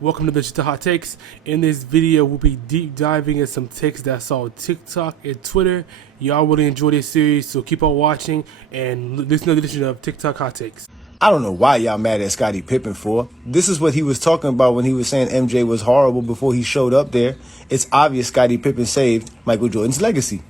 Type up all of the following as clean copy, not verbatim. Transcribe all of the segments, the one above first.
Welcome to the Hot Takes. In this video, we'll be deep diving in some takes that I saw on TikTok and Twitter. Y'all really enjoy this series, so keep on watching and listen to the edition of TikTok Hot Takes. I don't know why y'all mad at Scottie Pippen for. This is what he was talking about when he was saying MJ was horrible before he showed up there. It's obvious Scottie Pippen saved Michael Jordan's legacy.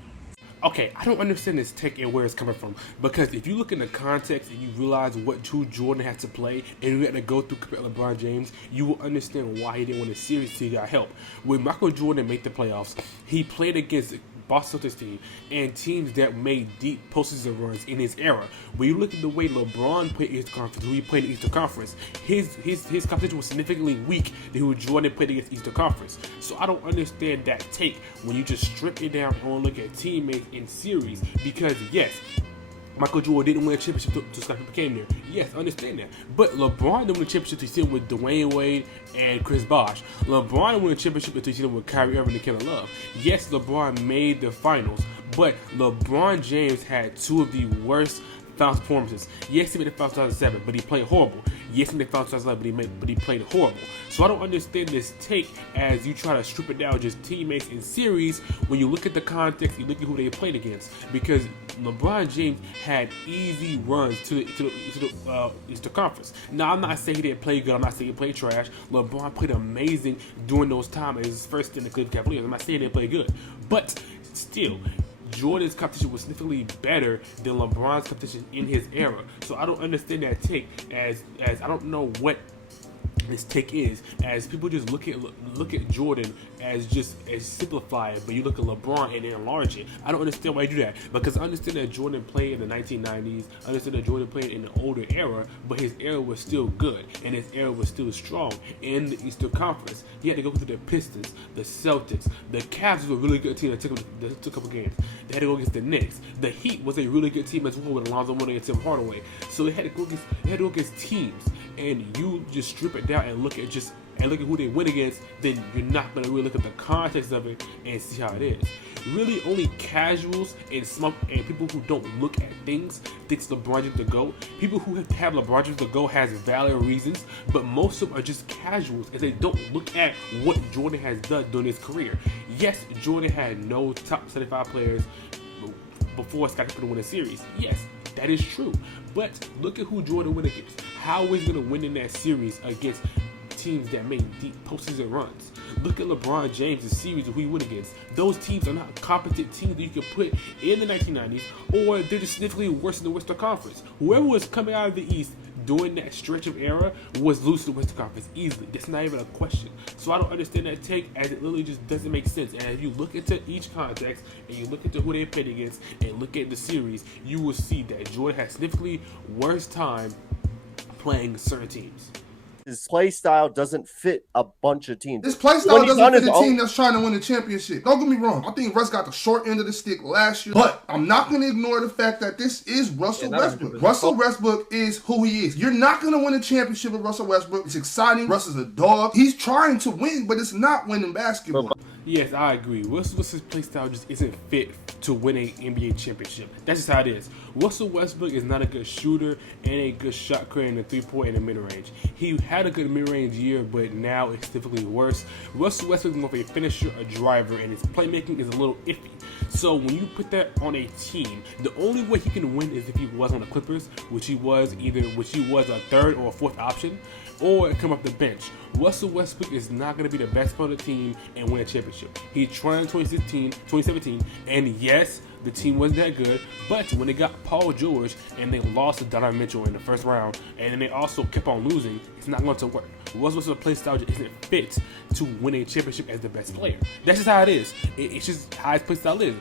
Okay, I don't understand this take and where it's coming from, because if you look in the context and you realize who Jordan had to play and you had to go through compared to LeBron James, you will understand why he didn't win the series. He got help. When Michael Jordan made the playoffs, he played against Boston Celtics team and teams that made deep postseason runs in his era. When you look at the way LeBron played Eastern Conference, when he played in Eastern Conference, his competition was significantly weak than who Jordan played against Eastern Conference. So I don't understand that take when you just strip it down and look at teammates in series, because yes, Michael Jordan didn't win a championship to Scottie Pippen came there. Yes, I understand that. But LeBron didn't win a championship to see him with Dwayne Wade and Chris Bosh. LeBron won a championship to see him with Kyrie Irving and Kevin Love. Yes, LeBron made the finals, but LeBron James had two of the worst finals performances. Yes, he made the finals 2007, but he played horrible. Yes, he made the finals 2011, but he played horrible. So I don't understand this take as you try to strip it down just teammates in series when you look at the context, you look at who they played against. Because LeBron James had easy runs to the Eastern Conference. Now, I'm not saying he didn't play good. I'm not saying he played trash. LeBron played amazing during those times. It was his first in the Cleveland Cavaliers. I'm not saying he didn't play good. But still, Jordan's competition was significantly better than LeBron's competition in his era. So I don't understand that take as I don't know what this take is, as people just look at Jordan as simplified, but you look at LeBron and enlarge it. I don't understand why you do that, because I understand that Jordan played in the 1990s. I understand that Jordan played in the older era, but his era was still good and his era was still strong in the Eastern Conference. He had to go through the Pistons, the Celtics, the Cavs was a really good team that took a couple games. They had to go against the Knicks. The Heat was a really good team as well with Alonzo Mourning and Tim Hardaway. So they had to go against teams, and you just strip it down and look at who they win against, then you're not going to really look at the context of it and see how it is. Really, only casuals and people who don't look at things thinks LeBron James the GOAT. People who have LeBron James the GOAT has valid reasons, but most of them are just casuals as they don't look at what Jordan has done during his career. Yes, Jordan had no top 75 players before Scottie Pippen won a series. Yes, that is true. But look at who Jordan went against. How is he going to win in that series against teams that made deep postseason runs? Look at LeBron James' series who he went against. Those teams are not competent teams that you can put in the 1990s, or they're just significantly worse in the Western Conference. Whoever was coming out of the East during that stretch of era was losing the Western Conference easily. That's not even a question. So I don't understand that take, as it literally just doesn't make sense. And if you look into each context and you look into who they played against and look at the series, you will see that Jordan had significantly worse time playing certain teams. His play style doesn't fit a bunch of teams. This play style doesn't fit a team that's trying to win a championship. Don't get me wrong. I think Russ got the short end of the stick last year. But I'm not going to ignore the fact that this is Russell Westbrook. Russell Westbrook is who he is. You're not going to win a championship with Russell Westbrook. It's exciting. Russ is a dog. He's trying to win, but it's not winning basketball. Yes, I agree. Russell's play style just isn't fit to win an NBA championship. That's just how it is. Russell Westbrook is not a good shooter and a good shot creator in the three-point and the mid-range. He had a good mid-range year, but now it's significantly worse. Russell Westbrook is more of a finisher, a driver, and his playmaking is a little iffy. So when you put that on a team, the only way he can win is if he was on the Clippers, which he was a third or a fourth option, or come off the bench. Russell Westbrook is not going to be the best player on the team and win a championship. He tried in 2017, and yes, the team wasn't that good, but when they got Paul George and they lost to Donovan Mitchell in the first round, and then they also kept on losing, it's not going to work. Russell's play style just isn't fit to win a championship as the best player. That's just how it is. It's just how his play style is.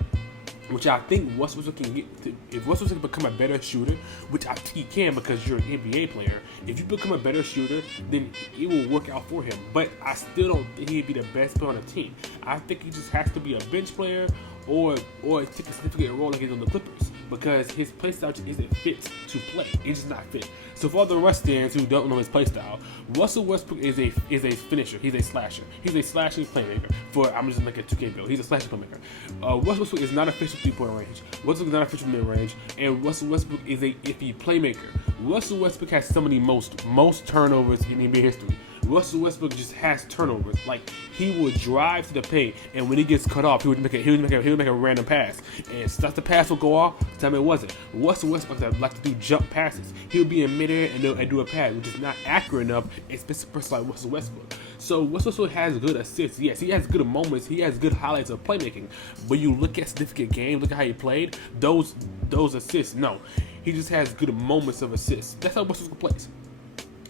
Which I think Russell can get to, if Russell can become a better shooter, which I think he can because you're an NBA player. If you become a better shooter, then it will work out for him. But I still don't think he'd be the best player on the team. I think he just has to be a bench player or take a significant role like he's on the Clippers, because his play style just isn't fit to play. It's just not fit. So for all the Russ fans who don't know his play style, Russell Westbrook is a finisher. He's a slasher. He's a slashing playmaker. I'm just like a 2K build. He's a slashing playmaker. Russell Westbrook is not efficient 3-point range. Westbrook is not efficient mid range, and Russell Westbrook is a iffy playmaker. Russell Westbrook has some of the most turnovers in NBA history. Russell Westbrook just has turnovers. Like, he will drive to the paint, and when he gets cut off, he would make a random pass, and stuff the pass will go off. Tell me it wasn't. Russell Westbrook like to do jump passes. He'll be in midair and do a pass, which is not accurate enough, especially for a person like Russell Westbrook. So Russell Westbrook has good assists. Yes, he has good moments. He has good highlights of playmaking. But you look at significant games, look at how he played. Those assists, no. He just has good moments of assists. That's how Russell Westbrook plays.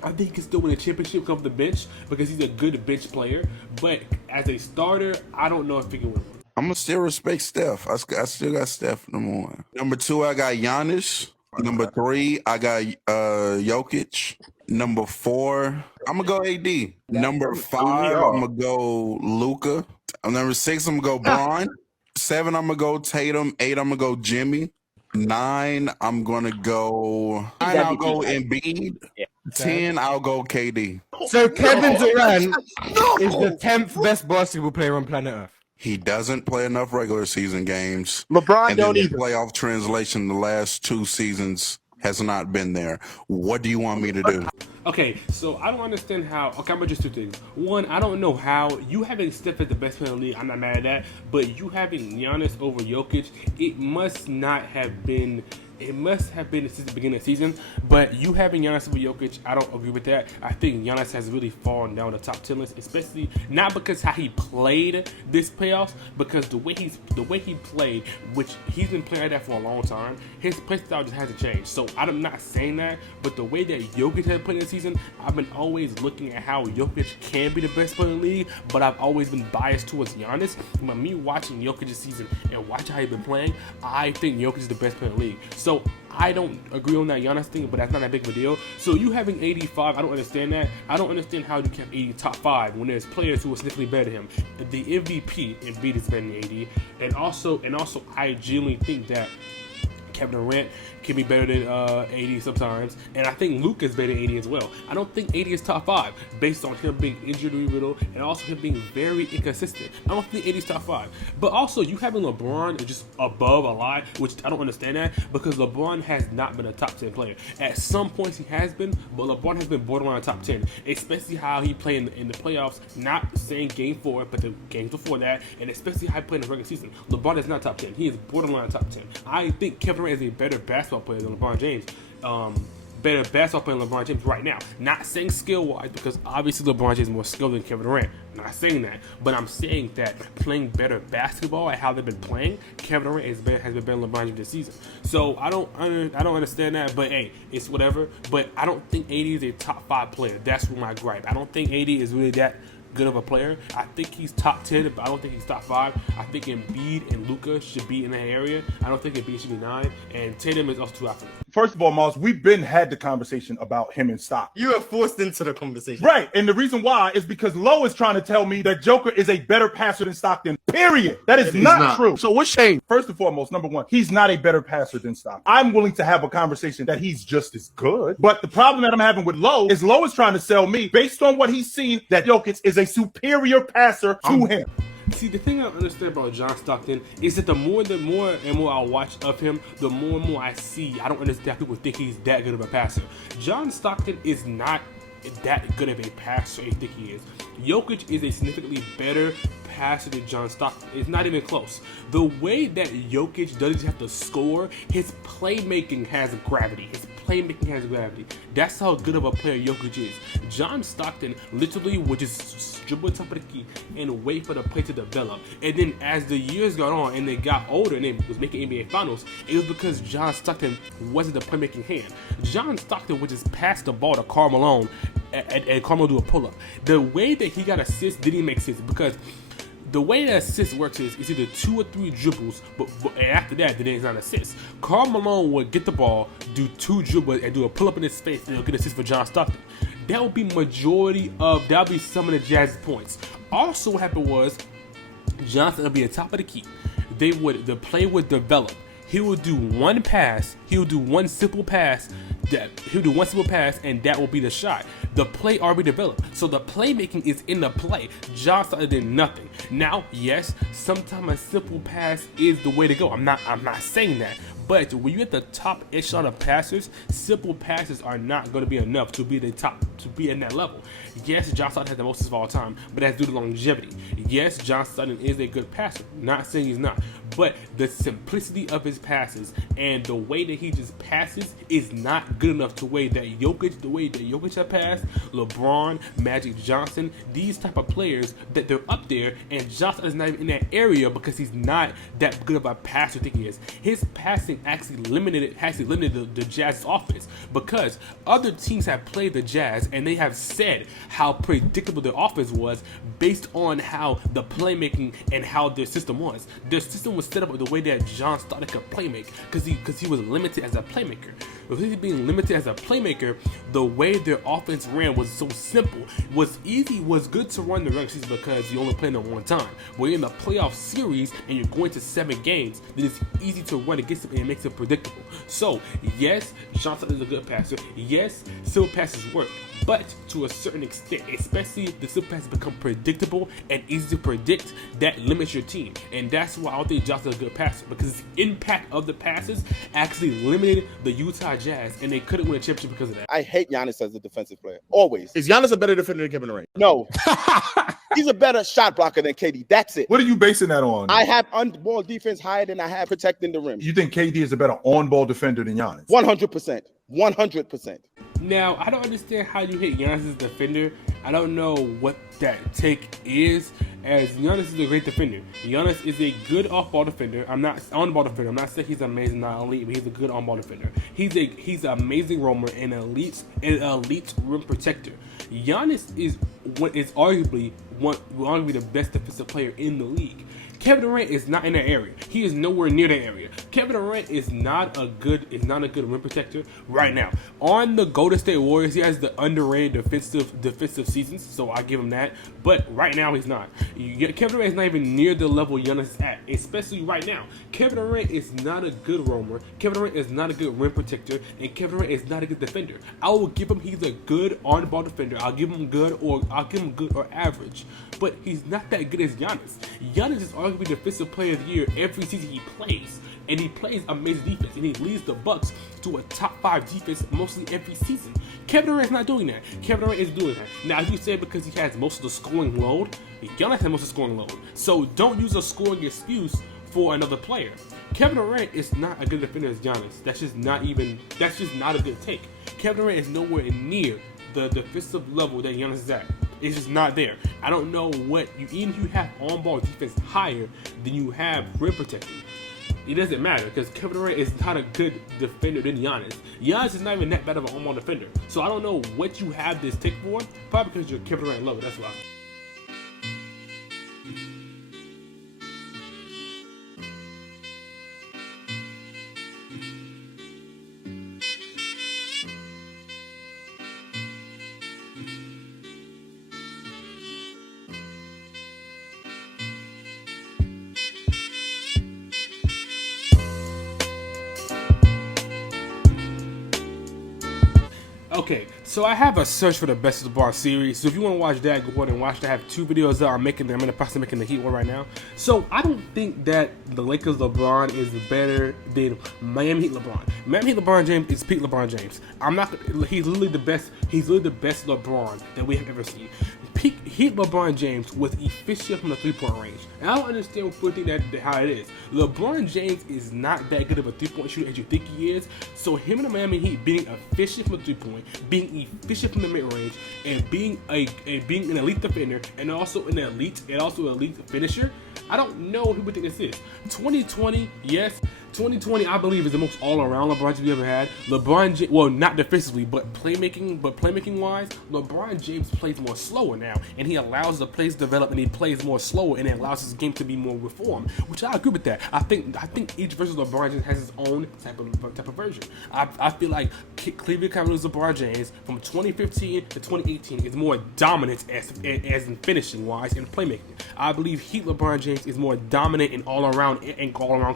I think he can still win a championship come off the bench because he's a good bench player. But as a starter, I don't know if he can win one. I'm going to still respect Steph. I still got Steph number 1. Number 2, I got Giannis. Number 3, I got Jokic. Number 4, I'm going to go AD. Number 5, I'm going to go Luka. Number 6, I'm going to go Bron. 7, I'm going to go Tatum. 8, I'm going to go Jimmy. 9, I'm going to go... I'll go Embiid. 10, I'll go KD. So Kevin Durant is the 10th best basketball player on planet Earth. He doesn't play enough regular season games. LeBron and don't the either. Playoff translation the last 2 seasons has not been there. What do you want me to do? Okay, so I don't understand how. Okay, I'm gonna just 2 things. One, I don't know how you having Steph as the best player in the league. I'm not mad at that, but you having Giannis over Jokic, it must have been since the beginning of the season. But you having Giannis over Jokic, I don't agree with that. I think Giannis has really fallen down the top 10 list, especially not because how he played this playoffs, because the way he played, which he's been playing like that for a long time. His play style just hasn't changed. So I'm not saying that, but the way that Jokic has played this season, I've been always looking at how Jokic can be the best player in the league, but I've always been biased towards Giannis. But me watching Jokic this season and watching how he's been playing, I think Jokic is the best player in the league. So I don't agree on that Giannis thing, but that's not that big of a deal. So you having 85, I don't understand that. I don't understand how you kept 80 top 5 when there's players who are significantly better than him. The MVP Embiid is better than 80, and also I genuinely think that Kevin Durant can be better than 80 sometimes, and I think Luka is better than 80 as well. I don't think 80 is top 5 based on him being injury-riddled and also him being very inconsistent. I don't think 80 is top 5. But also, you having LeBron just above a lot, which I don't understand that, because LeBron has not been a top 10 player. At some points he has been, but LeBron has been borderline top 10, especially how he played in the playoffs, not saying game 4, but the games before that, and especially how he played in the regular season. LeBron is not top 10. He is borderline top 10. I think Kevin Durant is a better basketball player than LeBron James. Better basketball player than LeBron James right now. Not saying skill-wise, because obviously LeBron James is more skilled than Kevin Durant. Not saying that, but I'm saying that playing better basketball at how they've been playing, Kevin Durant has been better than LeBron James this season. So I don't understand that, but hey, it's whatever. But I don't think 80 is a top 5 player. That's my gripe. I don't think 80 is really that good of a player. I think he's top 10, but I don't think he's top 5. I think Embiid and Luka should be in that area. I don't think Embiid should be 9, and Tatum is also too high for me. First of all, Miles, we've been had the conversation about him and Stockton. You were forced into the conversation. Right, and the reason why is because Lowe is trying to tell me that Joker is a better passer than Stockton, period. That is not true. So what's changed? First and foremost, number 1, he's not a better passer than Stockton. I'm willing to have a conversation that he's just as good, but the problem that I'm having with Lowe is trying to sell me, based on what he's seen, that Jokic is a superior passer to him. See, the thing I don't understand about John Stockton is that the more and more I watch of him, the more and more I see, I don't understand how people think he's that good of a passer. John Stockton is not that good of a passer as I think he is. Jokic is a significantly better passer than John Stockton. It's not even close. The way that Jokic doesn't have to score, his playmaking has gravity. That's how good of a player Jokic is. John Stockton literally would just dribble top of the key and wait for the play to develop. And then as the years got on and they got older and they was making NBA Finals, it was because John Stockton wasn't the playmaking hand. John Stockton would just pass the ball to Karl Malone and Karl Malone do a pull-up. The way that he got assists didn't make sense because the way that assist works is it's either 2 or 3 dribbles, but after that, then it's not an assist. Karl Malone would get the ball, do 2 dribbles, and do a pull-up in his face, and he'll get an assist for John Stockton. That would be that'll be some of the Jazz's points. Also, what happened was, Johnson would be at top of the key. The play would develop. He would do one pass, he would do one simple pass, and that will be the shot. The play already developed, so the playmaking is in the play. John Stockton did nothing. Now, yes, sometimes a simple pass is the way to go. I'm not saying that, But when you're at the top echelon of passers, simple passes are not going to be enough to be in that level. Yes, John Stockton has the most of all time, but that's due to longevity. Yes, John Stockton is a good passer. Not saying he's not, but the simplicity of his passes and the way that he just passes is not good enough to the way that Jokic have passed, LeBron, Magic Johnson, these type of players that they're up there, and Johnson is not even in that area because he's not that good of a passer. I think he is. His passing actually limited the Jazz's offense because other teams have played the Jazz and they have said how predictable their offense was based on how the playmaking and how their system was. Their system was set up the way that John Stockton could playmake because he was limited as a playmaker. With him being limited as a playmaker, the way their offense ran was so simple. Was good to run the regular season because you only played it one time. But in the playoff series and you're going to 7 games, then it's easy to run against him and it makes it predictable. So yes, Johnson is a good passer. Yes, simple passes work. But to a certain extent, especially if the simple passes become predictable and easy to predict, that limits your team. And that's why I don't think Johnson's a good passer, because the impact of the passes actually limited the Utah Jazz, and they couldn't win a championship because of that. I hate Giannis as a defensive player. Always. Is Giannis a better defender than Kevin Durant? No. He's a better shot blocker than KD. That's it. What are you basing that on? I have on-ball defense higher than I have protecting the rim. You think KD is a better on-ball defender than Giannis? 100%. 100%. Now, I don't understand how you hit Giannis as a defender. I don't know what that take is, as Giannis is a great defender. Giannis is a good off-ball defender. I'm not on-ball defender. I'm not saying he's amazing, not elite, but he's a good on-ball defender. He's an amazing roamer and an elite rim protector. Giannis is arguably the best defensive player in the league. Kevin Durant is not in that area. He is nowhere near that area. Kevin Durant is not a good rim protector right now. On the Golden State Warriors, he has the underrated defensive seasons, so I give him that. But right now, he's not. Kevin Durant is not even near the level Giannis is at, especially right now. Kevin Durant is not a good roamer. Kevin Durant is not a good rim protector, and Kevin Durant is not a good defender. I will give him he's a good on-ball defender. I'll give him good or average, but he's not that good as Giannis. Giannis is arguably defensive player of the year every season he plays, and he plays amazing defense, and he leads the Bucks to a top 5 defense mostly every season. Kevin Durant's not doing that. Kevin Durant is doing that. Now, as you said, because he has most of the scoring load, Giannis has most of the scoring load. So don't use a scoring excuse for another player. Kevin Durant is not a good defender as Giannis. That's just not a good take. Kevin Durant is nowhere near the defensive level that Giannis is at. It's just not there. I don't know even if you have on-ball defense higher than you have rim protecting, it doesn't matter because Kevin Durant is not a good defender than Giannis. Giannis is not even that bad of an on-ball defender. So I don't know what you have this take for. Probably because you're Kevin Durant low. That's why. Okay, so I have a search for the best of the bar series. So if you want to watch that, go ahead and watch that. I have 2 videos that are making. I'm in the process of making the Heat one right now. So I don't think that the Lakers LeBron is better than Miami Heat LeBron. Miami Heat LeBron James is peak LeBron James. He's literally the best. He's literally the best LeBron that we have ever seen. Peak Heat LeBron James was efficient from the 3-point range. And I don't understand how it is. LeBron James is not that good of a 3-point shooter as you think he is. So him and the Miami Heat being efficient from the 3-point, being efficient from the mid-range, and being an elite defender, and also an elite finisher. I don't know who would think this is. 2020, yes. 2020, I believe, is the most all-around LeBron James we ever had. LeBron James, well, not defensively, but playmaking-wise, LeBron James plays more slower now, and he allows the plays to develop, and he plays more slower, and it allows his game to be more reformed, which I agree with that. I think each version of LeBron James has his own type of version. I feel like Cleveland Cavaliers LeBron James from 2015 to 2018 is more dominant as in finishing-wise and playmaking. I believe Heat LeBron James is more dominant in all-around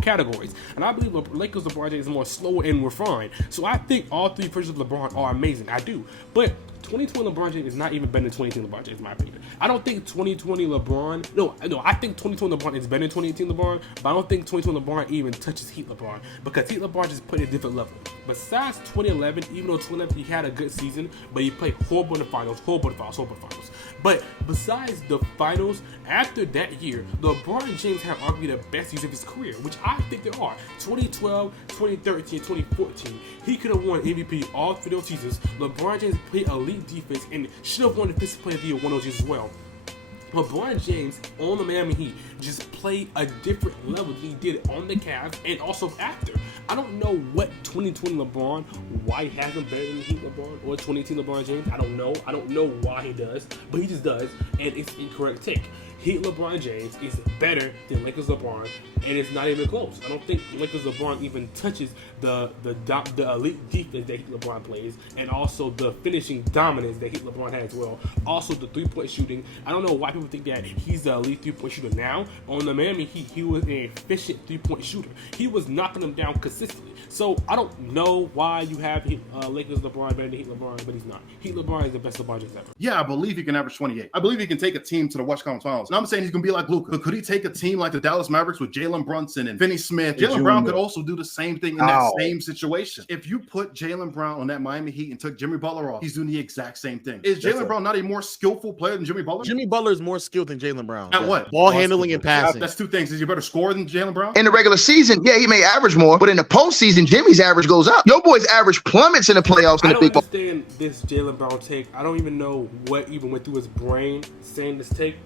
categories. And I believe Lakers LeBron James is more slow and refined. So I think all 3 versions of LeBron are amazing. I do. But 2020 LeBron James is not even better than 2018 LeBron James, in my opinion. I don't think 2020 LeBron. No, I think 2020 LeBron is better than 2018 LeBron, but I don't think 2020 LeBron even touches Heat LeBron, because Heat LeBron just played at a different level. Besides 2011, even though 2011 he had a good season, but he played horrible in the finals, horrible in the finals. But besides the finals, after that year, LeBron James had arguably the best years of his career, which I think there are. 2012, 2013, 2014, he could have won MVP all 3 of those seasons. LeBron James played elite defense and should have won the Defensive Player of the Year one of those years as well. LeBron James on the Miami Heat just played a different level than he did on the Cavs and also after. I don't know what 2020 LeBron, why he hasn't better than Heat LeBron or 2018 LeBron James. I don't know. I don't know why he does, but he just does, and it's incorrect take. Heat LeBron James is better than Lakers LeBron, and it's not even close. I don't think Lakers LeBron even touches the elite defense that Heat LeBron plays, and also the finishing dominance that Heat LeBron has as well. Also the 3-point shooting. I don't know why people think that he's the elite 3-point shooter now. On the Miami Heat, he was an efficient 3-point shooter. He was knocking them down consistently. So I don't know why you have Lakers LeBron better than Heat LeBron, but he's not. Heat LeBron is the best LeBron James ever. Yeah, I believe he can average 28. I believe he can take a team to the West Conference Finals. And I'm saying he's going to be like Luka. But could he take a team like the Dallas Mavericks with Jalen Brunson and Finney Smith? Jalen Brown could also do the same thing in that same situation. If you put Jalen Brown on that Miami Heat and took Jimmy Butler off, he's doing the exact same thing. Is Jalen Brown not a more skillful player than Jimmy Butler? Jimmy Butler is more skilled than Jalen Brown. At what? Ball handling and passing. That's 2 things. Is he a better scorer than Jalen Brown? In the regular season, yeah, he may average more, but in the postseason, Jimmy's average goes up. Your boy's average plummets in the playoffs. I don't understand this Jalen Brown take. I don't even know what even went through his brain saying this take.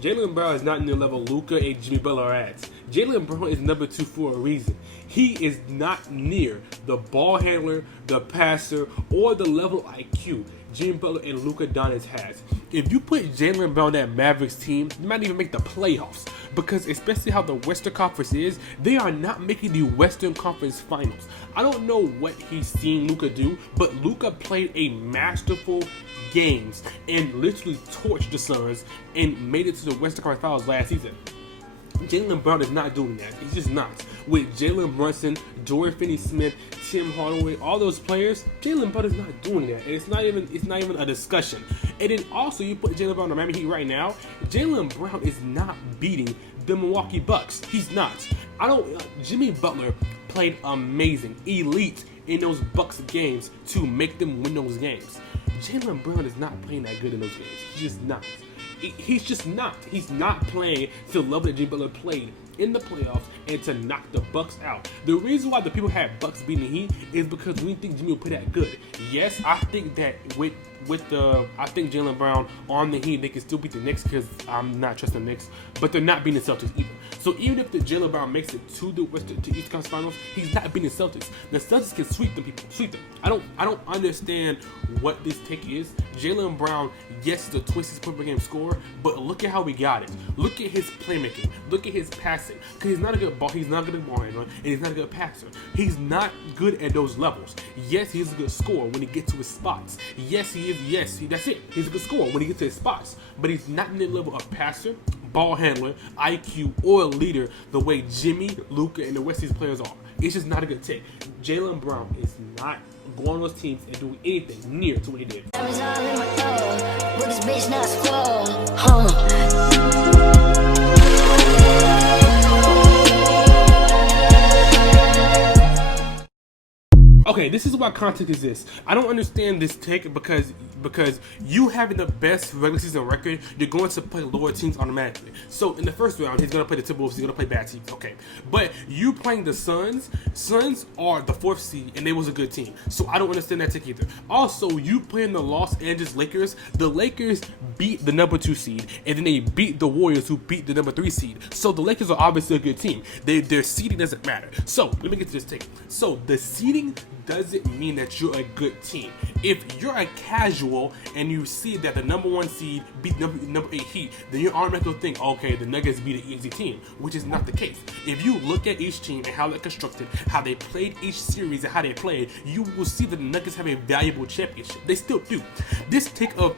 Jalen Brown is not in the level Luka and Jimmy Butler are at. Jalen Brown is number 2 for a reason. He is not near the ball handler, the passer, or the level IQ Jimmy Butler and Luka Doncic has. If you put Jalen Brown on that Mavericks team, you might even make the playoffs, because especially how the Western Conference is, they are not making the Western Conference Finals. I don't know what he's seen Luka do, but Luka played a masterful games and literally torched the Suns and made it to the Western Conference Finals last season. Jalen Brown is not doing that. He's just not. With Jalen Brunson, Dorian Finney-Smith, Tim Hardaway, all those players, Jalen Brown is not doing that, and it's not even a discussion. And then also you put Jalen Brown on the Miami Heat right now. Jalen Brown is not beating the Milwaukee Bucks. He's not. Jimmy Butler played amazing, elite in those Bucks games to make them win those games. Jalen Brown is not playing that good in those games. He's just not. He's just not. He's not playing to the level that Jimmy Butler played in the playoffs and to knock the Bucks out. The reason why the people had Bucks beating the Heat is because we didn't think Jimmy would play that good. Yes, I think that I think Jalen Brown on the Heat, they can still beat the Knicks, because I'm not trusting the Knicks, but they're not beating the Celtics either. So even if the Jalen Brown makes it to the East Conference Finals, he's not beating the Celtics. The Celtics can sweep them. I don't understand what this take is. Jalen Brown, yes, the 26 point per game scorer, but look at how we got it. Look at his playmaking. Look at his passing. Because he's not a good ball handler, and he's not a good passer. He's not good at those levels. Yes, he's a good scorer when he gets to his spots. Yes, he is. Yes, that's it. He's a good scorer when he gets to his spots, but he's not in the level of passer, ball handler, IQ, or leader the way Jimmy, Luka, and the rest of these players are. It's just not a good take. Jalen Brown is not going on those teams and doing anything near to what he did. Okay, this is why content is this. I don't understand this take because you having the best regular season record, you're going to play lower teams automatically. So in the first round, he's going to play the Timberwolves, he's going to play bad teams. Okay, but you playing the Suns are the 4th seed, and they was a good team. So I don't understand that take either. Also, you playing the Los Angeles Lakers, the Lakers beat the number 2 seed, and then they beat the Warriors, who beat the number 3 seed. So the Lakers are obviously a good team. Their seeding doesn't matter. So let me get to this take. So the seeding doesn't mean that you're a good team. If you're a casual and you see that the number 1 seed beat number 8 Heat, then you're automatically think, okay, the Nuggets beat an easy team, which is not the case. If you look at each team and how they're constructed, how they played each series and how they played, you will see that the Nuggets have a valuable championship. They still do. This take of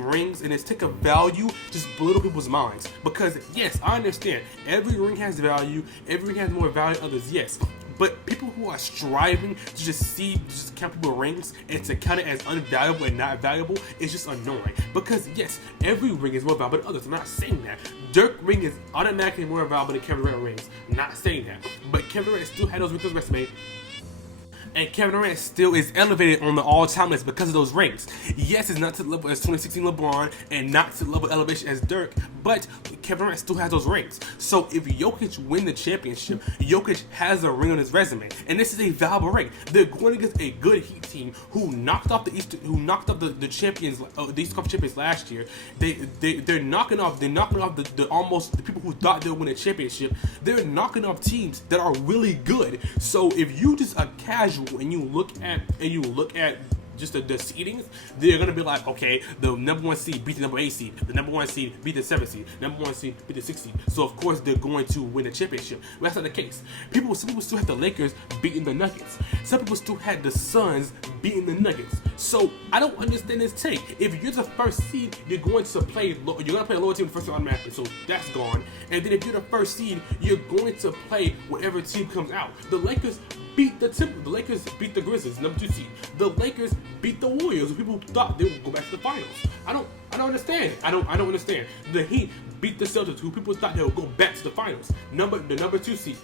rings and this take of value just belittle people's minds, because yes, I understand every ring has value, every ring has more value than others, yes. But people who are striving to just count people's rings and to count it as unvaluable and not valuable is just annoying. Because yes, every ring is more valuable than others. I'm not saying that. Dirk ring is automatically more valuable than Kevin Durant rings. I'm not saying that. But Kevin Durant still had those rings on his resume. And Kevin Durant still is elevated on the all-time list because of those rings. Yes, it's not to the level as 2016 LeBron and not to the level of elevation as Dirk, but Kevin Durant still has those rings. So if Jokic win the championship, Jokic has a ring on his resume, and this is a valuable ring. They're going against a good Heat team who knocked off the the champions, the East Conference champions last year. They're knocking off the people who thought they would win a championship. They're knocking off teams that are really good. So if you just a casual and you look at just the seedings, they're gonna be like, okay, the number 1 seed beat the number 8 seed, the number 1 seed beat the 7 seed, number 1 seed beat the 6 seed. So of course they're going to win the championship. But that's not the case. Some people still had the Lakers beating the Nuggets. Some people still had the Suns beating the Nuggets. So I don't understand this take. If you're the first seed, you're going to play a lower team the first round automatically. So that's gone. And then if you're the first seed, you're going to play whatever team comes out. The Lakers beat the Lakers beat the Grizzlies, number 2 seed. The Lakers beat the Warriors. People thought they would go back to the finals. I don't understand. I don't understand. The Heat beat the Celtics, who people thought they would go back to the finals. The number 2 seed.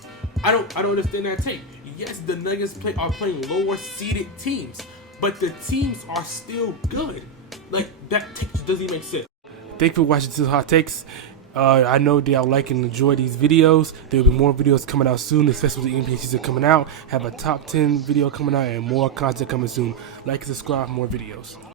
I don't understand that take. Yes, the Nuggets are playing lower seeded teams, but the teams are still good. Like, that take doesn't even make sense. Thank you for watching this Hot Takes. I know that y'all like and enjoy these videos. There will be more videos coming out soon, especially with the NBA season coming out. Have a top 10 video coming out and more content coming soon. Like and subscribe for more videos.